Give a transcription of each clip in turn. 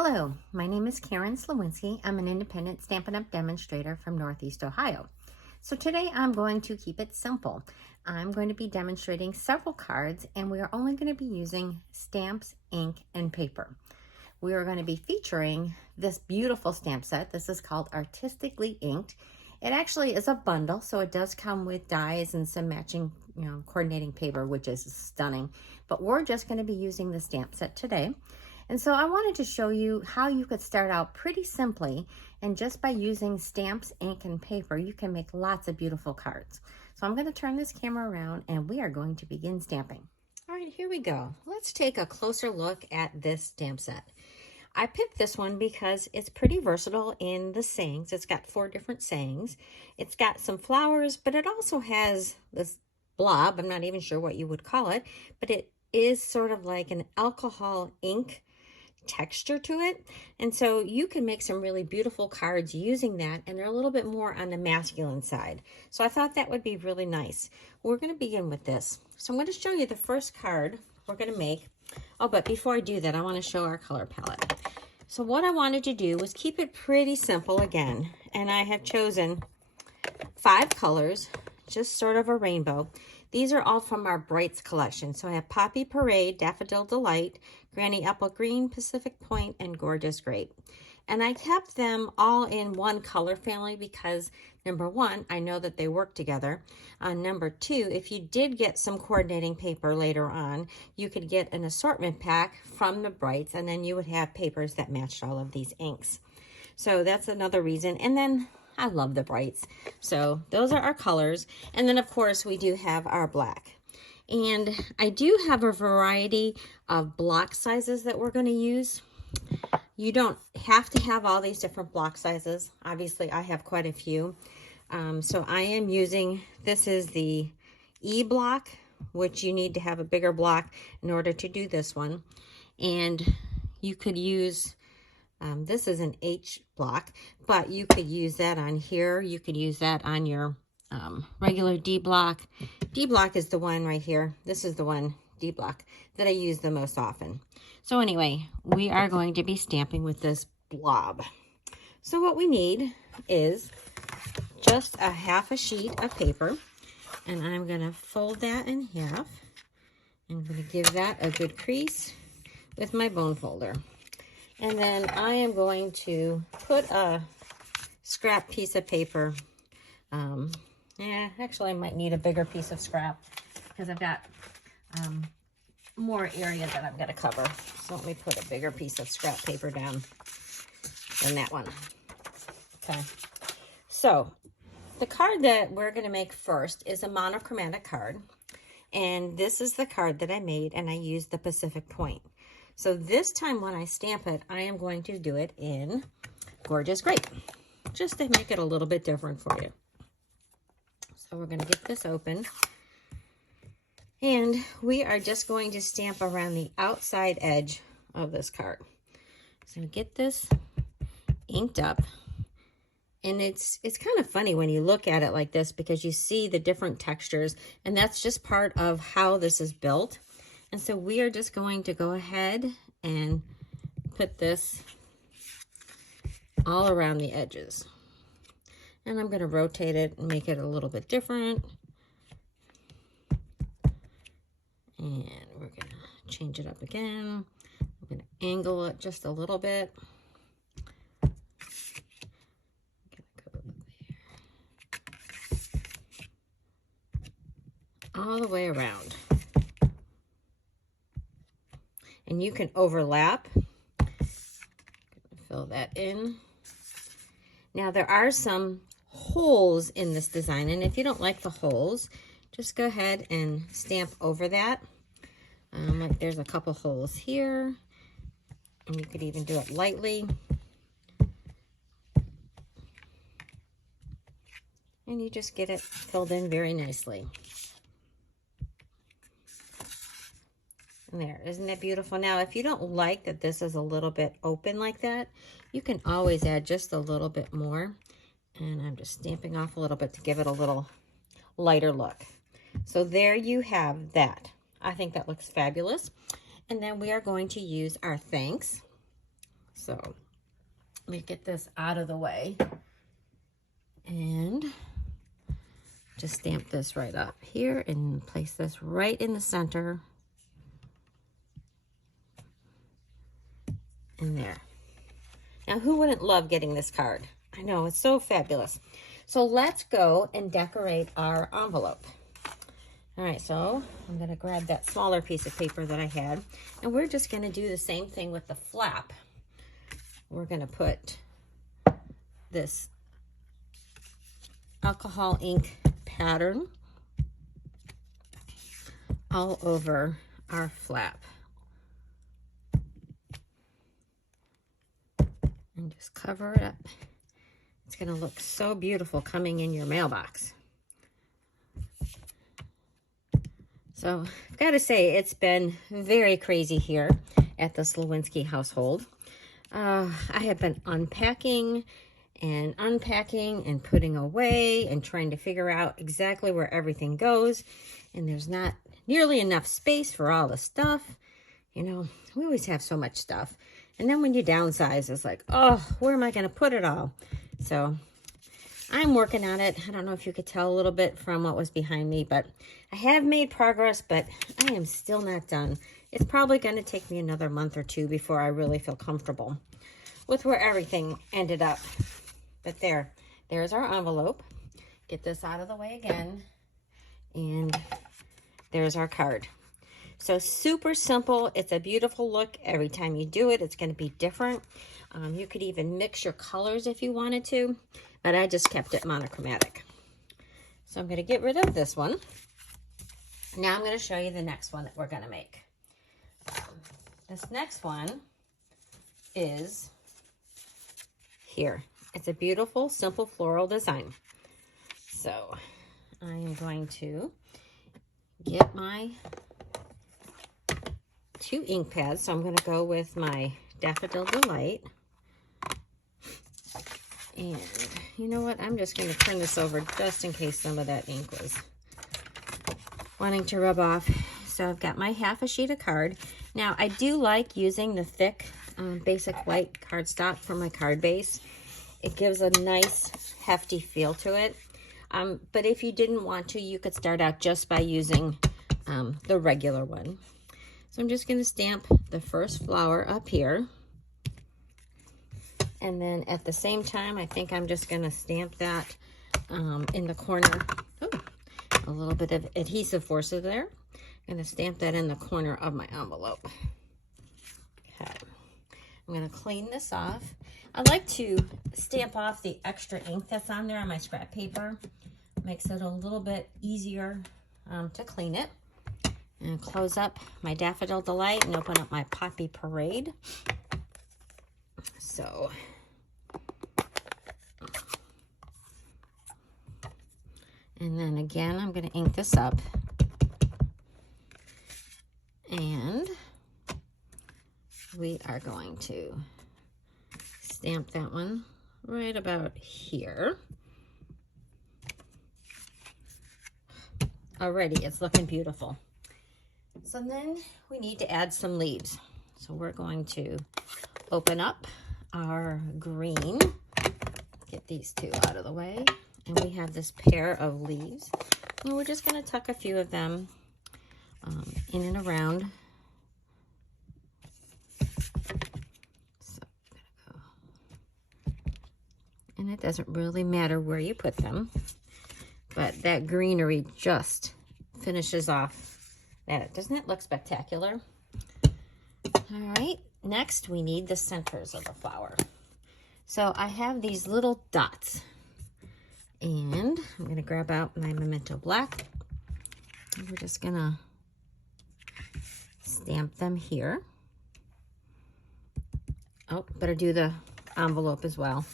Hello, my name is Karen Slawinski. I'm an independent Stampin' Up! Demonstrator from Northeast Ohio. So today I'm going to keep it simple. I'm going to be demonstrating several cards and we are only going to be using stamps, ink, and paper. We are going to be featuring this beautiful stamp set. This is called Artistically Inked. It actually is a bundle, so it does come with dies and some matching, coordinating paper, which is stunning. But we're just going to be using the stamp set today. And so I wanted to show you how you could start out pretty simply, and just by using stamps, ink, and paper, you can make lots of beautiful cards. So I'm going to turn this camera around and we are going to begin stamping. All right, here we go. Let's take a closer look at this stamp set. I picked this one because it's pretty versatile in the sayings. It's got 4 different sayings. It's got some flowers, but it also has this blob. I'm not even sure what you would call it, but it is sort of like an alcohol ink texture to it, and so you can make some really beautiful cards using that, and they're a little bit more on the masculine side, so I thought that would be really nice. We're going to begin with this. So I'm going to show you the first card we're going to make. Oh, but before I do that, I want to show our color palette. So what I wanted to do was keep it pretty simple again, and I have chosen 5 colors, just sort of a rainbow. These are all from our Brights collection. So I have Poppy Parade, Daffodil Delight, Granny Apple Green, Pacific Point, and Gorgeous Grape. And I kept them all in one color family because, number 1, I know that they work together. Number 2, if you did get some coordinating paper later on, you could get an assortment pack from the Brights, and then you would have papers that matched all of these inks. So that's another reason. And then I love the Brights. So those are our colors. And then of course we do have our black. And I do have a variety of block sizes that we're going to use. You don't have to have all these different block sizes. Obviously I have quite a few. So I am using, this is the E block, which you need to have a bigger block in order to do this one. And you could use this is an H block, but you could use that on here. You could use that on your regular D block. D block is the one right here. This is the one, D block, that I use the most often. So anyway, we are going to be stamping with this blob. So what we need is just a half a sheet of paper, and I'm going to fold that in half. I'm going to give that a good crease with my bone folder. And then I am going to put a scrap piece of paper. Actually I might need a bigger piece of scrap because I've got more area that I'm going to cover. So let me put a bigger piece of scrap paper down than that one. Okay. So the card that we're going to make first is a monochromatic card. And this is the card that I made, and I used the Pacific Point. So this time when I stamp it, I am going to do it in Gorgeous Grape, just to make it a little bit different for you. So we're going to get this open. And we are just going to stamp around the outside edge of this card. So get this inked up. And it's kind of funny when you look at it like this because you see the different textures. And that's just part of how this is built. And so we are just going to go ahead and put this all around the edges. And I'm going to rotate it and make it a little bit different. And we're going to change it up again. I'm going to angle it just a little bit. I'm going to go there. All the way around. And you can overlap. Fill that in. Now there are some holes in this design, and if you don't like the holes, just go ahead and stamp over that. Like there's a couple holes here, and you could even do it lightly. And you just get it filled in very nicely. There, isn't that beautiful? Now, if you don't like that this is a little bit open like that, you can always add just a little bit more. And I'm just stamping off a little bit to give it a little lighter look. So there you have that. I think that looks fabulous. And then we are going to use our thanks. So let me get this out of the way and just stamp this right up here and place this right in the center. In there. Now, who wouldn't love getting this card? I know, it's so fabulous. So let's go and decorate our envelope. All right, so I'm going to grab that smaller piece of paper that I had, and we're just going to do the same thing with the flap. We're going to put this alcohol ink pattern all over our flap. And just cover it up. It's going to look so beautiful coming in your mailbox. So I've got to say, it's been very crazy here at the Lewinsky household. I have been unpacking and unpacking and putting away and trying to figure out exactly where everything goes. And there's not nearly enough space for all the stuff. You know, we always have so much stuff. And then when you downsize, it's like, oh, where am I going to put it all? So I'm working on it. I don't know if you could tell a little bit from what was behind me, but I have made progress, but I am still not done. It's probably going to take me another month or two before I really feel comfortable with where everything ended up. But there's our envelope. Get this out of the way again. And there's our card. So super simple. It's a beautiful look. Every time you do it, it's going to be different. You could even mix your colors if you wanted to, but I just kept it monochromatic. So I'm going to get rid of this one. Now I'm going to show you the next one that we're going to make. This next one is here. It's a beautiful, simple floral design. So I am going to get my 2 ink pads. So I'm going to go with my Daffodil Delight. And you know what? I'm just going to turn this over just in case some of that ink was wanting to rub off. So I've got my half a sheet of card. Now, I do like using the thick basic white cardstock for my card base. It gives a nice hefty feel to it. But if you didn't want to, you could start out just by using the regular one. So I'm just going to stamp the first flower up here. And then at the same time, I think I'm just going to stamp that in the corner. Oh, a little bit of adhesive forces there. I'm going to stamp that in the corner of my envelope. Okay. I'm going to clean this off. I like to stamp off the extra ink that's on there on my scrap paper. Makes it a little bit easier to clean it. And close up my Daffodil Delight and open up my Poppy Parade. So, and then again, I'm going to ink this up. And we are going to stamp that one right about here. Already, it's looking beautiful. So then we need to add some leaves. So we're going to open up our green, get these 2 out of the way, and we have this pair of leaves. And we're just going to tuck a few of them in and around. So, and it doesn't really matter where you put them, but that greenery just finishes off that. Doesn't it look spectacular? All right, next we need the centers of the flower. So I have these little dots, and I'm going to grab out my Memento Black, and we're just going to stamp them here. Oh, better do the envelope as well.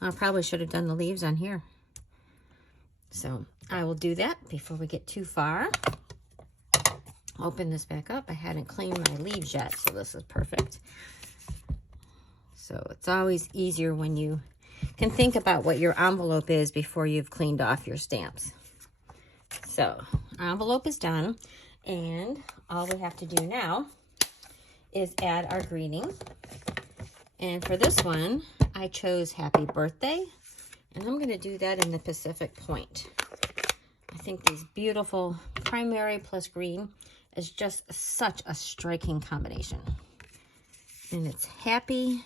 I probably should have done the leaves on here. So I will do that before we get too far. Open this back up. I hadn't cleaned my leaves yet, so this is perfect. So it's always easier when you can think about what your envelope is before you've cleaned off your stamps. So our envelope is done, and all we have to do now is add our greening. And for this one, I chose Happy Birthday, and I'm going to do that in the Pacific Point. I think these beautiful primary plus green is just such a striking combination. And it's happy.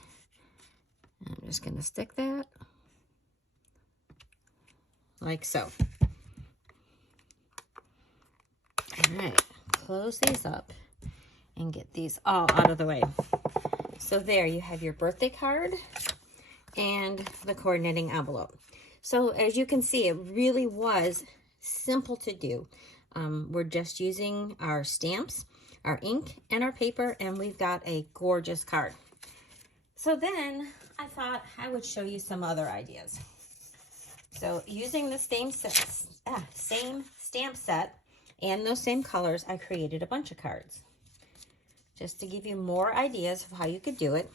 I'm just going to stick that like so. All right, close these up and get these all out of the way. So there you have your birthday card and the coordinating envelope. So as you can see, it really was simple to do. We're just using our stamps, our ink, and our paper, and we've got a gorgeous card. So then I thought I would show you some other ideas. So using the same stamp set and those same colors, I created a bunch of cards just to give you more ideas of how you could do it.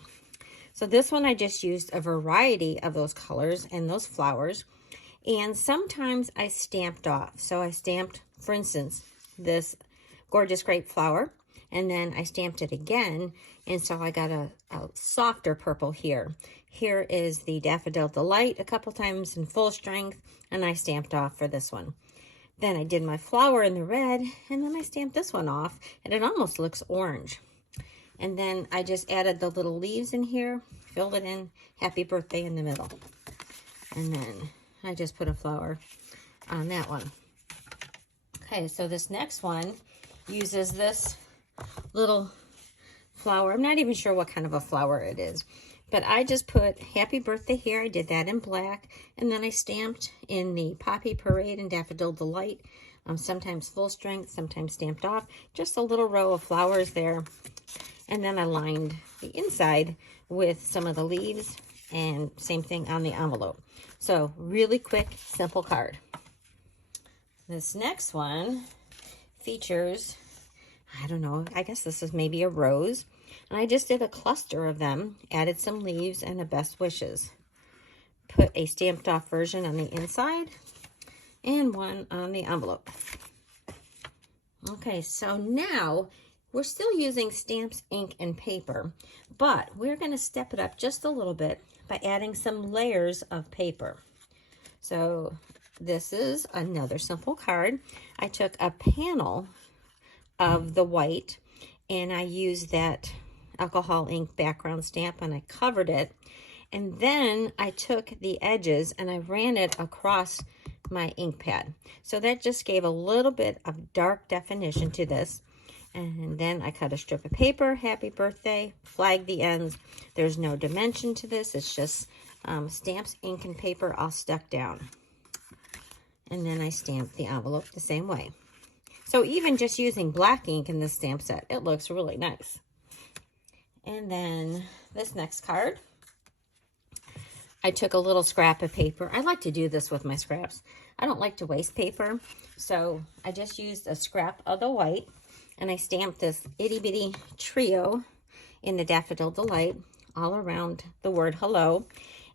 So this one I just used a variety of those colors and those flowers, and sometimes I stamped off. So I stamped, for instance, this gorgeous grape flower, and then I stamped it again, and so I got a softer purple here. Here is the Daffodil Delight a couple times in full strength, and I stamped off for this one. Then I did my flower in the red, and then I stamped this one off, and it almost looks orange. And then I just added the little leaves in here, filled it in, Happy Birthday in the middle. And then I just put a flower on that one. Okay, so this next one uses this little flower. I'm not even sure what kind of a flower it is, but I just put Happy Birthday here. I did that in black, and then I stamped in the Poppy Parade and Daffodil Delight, sometimes full strength, sometimes stamped off, just a little row of flowers there. And then I lined the inside with some of the leaves, and same thing on the envelope. So really quick, simple card. This next one features, I don't know, I guess this is maybe a rose. And I just did a cluster of them, added some leaves and a best wishes. Put a stamped off version on the inside and one on the envelope. Okay, so now we're still using stamps, ink, and paper, but we're going to step it up just a little bit by adding some layers of paper. So this is another simple card. I took a panel of the white, and I used that alcohol ink background stamp, and I covered it. And then I took the edges and I ran it across my ink pad. So that just gave a little bit of dark definition to this. And then I cut a strip of paper, Happy Birthday, flagged the ends. There's no dimension to this. It's just stamps, ink, and paper all stuck down. And then I stamped the envelope the same way. So even just using black ink in this stamp set, it looks really nice. And then this next card, I took a little scrap of paper. I like to do this with my scraps. I don't like to waste paper, so I just used a scrap of the white, and I stamped this itty bitty trio in the Daffodil Delight all around the word hello.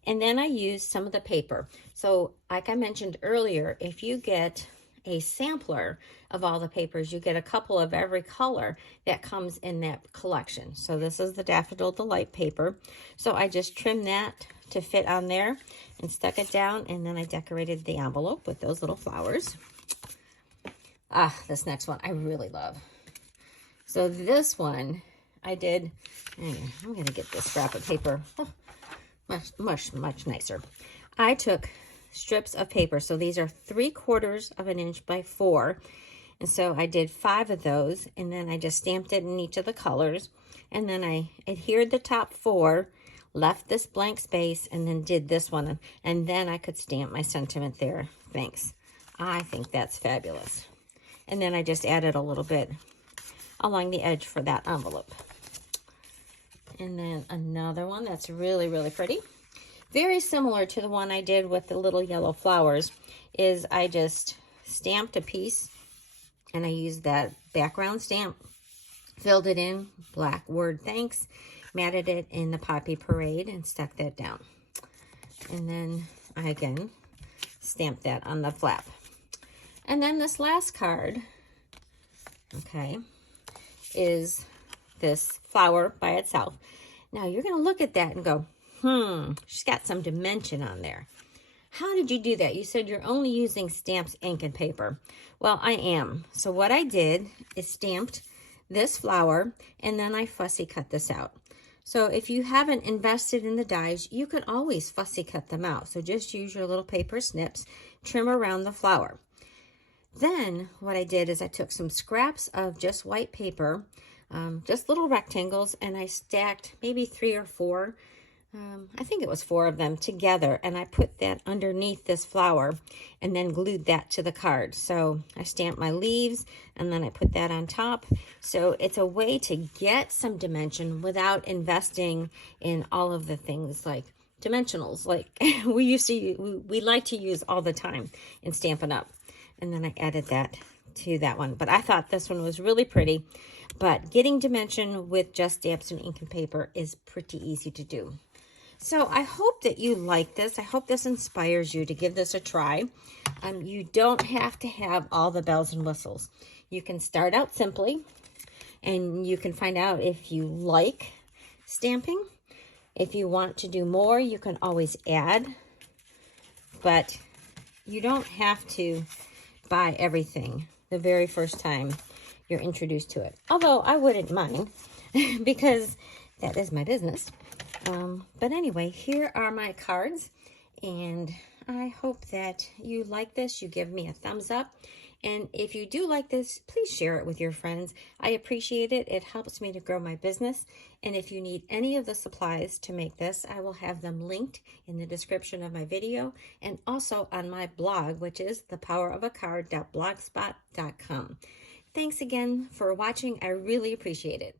And then I used some of the paper. So like I mentioned earlier, if you get a sampler of all the papers, you get a couple of every color that comes in that collection. So this is the Daffodil Delight paper. So I just trimmed that to fit on there and stuck it down, and then I decorated the envelope with those little flowers. This next one I really love. So this one I did, I'm gonna get this scrap of paper much nicer. I took strips of paper, so these are 3/4 of an inch by 4, and so I did 5 of those, and then I just stamped it in each of the colors, and then I adhered the top 4, left this blank space, and then did this one, and then I could stamp my sentiment there. Thanks. I think that's fabulous. And then I just added a little bit along the edge for that envelope. And then another one that's really pretty, very similar to the one I did with the little yellow flowers, is I just stamped a piece, and I used that background stamp, filled it in, black word thanks, matted it in the Poppy Parade, and stuck that down. And then I again stamped that on the flap. And then this last card, okay, is this flower by itself. Now you're going to look at that and go, she's got some dimension on there. How did you do that? You said you're only using stamps, ink, and paper. Well, I am. So what I did is stamped this flower, and then I fussy cut this out. So if you haven't invested in the dies, you can always fussy cut them out. So just use your little paper snips, trim around the flower. Then what I did is I took some scraps of just white paper, just little rectangles, and I stacked maybe 3 or 4, I think it was 4 of them together, and I put that underneath this flower and then glued that to the card. So I stamped my leaves and then I put that on top. So it's a way to get some dimension without investing in all of the things like dimensionals, like we like to use all the time in Stampin' Up. And then I added that to that one. But I thought this one was really pretty. But getting dimension with just stamps and ink and paper is pretty easy to do. So I hope that you like this. I hope this inspires you to give this a try. You don't have to have all the bells and whistles. You can start out simply, and you can find out if you like stamping. If you want to do more, you can always add. But you don't have to buy everything the very first time you're introduced to it. Although I wouldn't mind because that is my business. But anyway, here are my cards, and I hope that you like this. You give me a thumbs up, and if you do like this, please share it with your friends. I appreciate it. It helps me to grow my business, and if you need any of the supplies to make this, I will have them linked in the description of my video and also on my blog, which is thepowerofacard.blogspot.com. Thanks again for watching. I really appreciate it.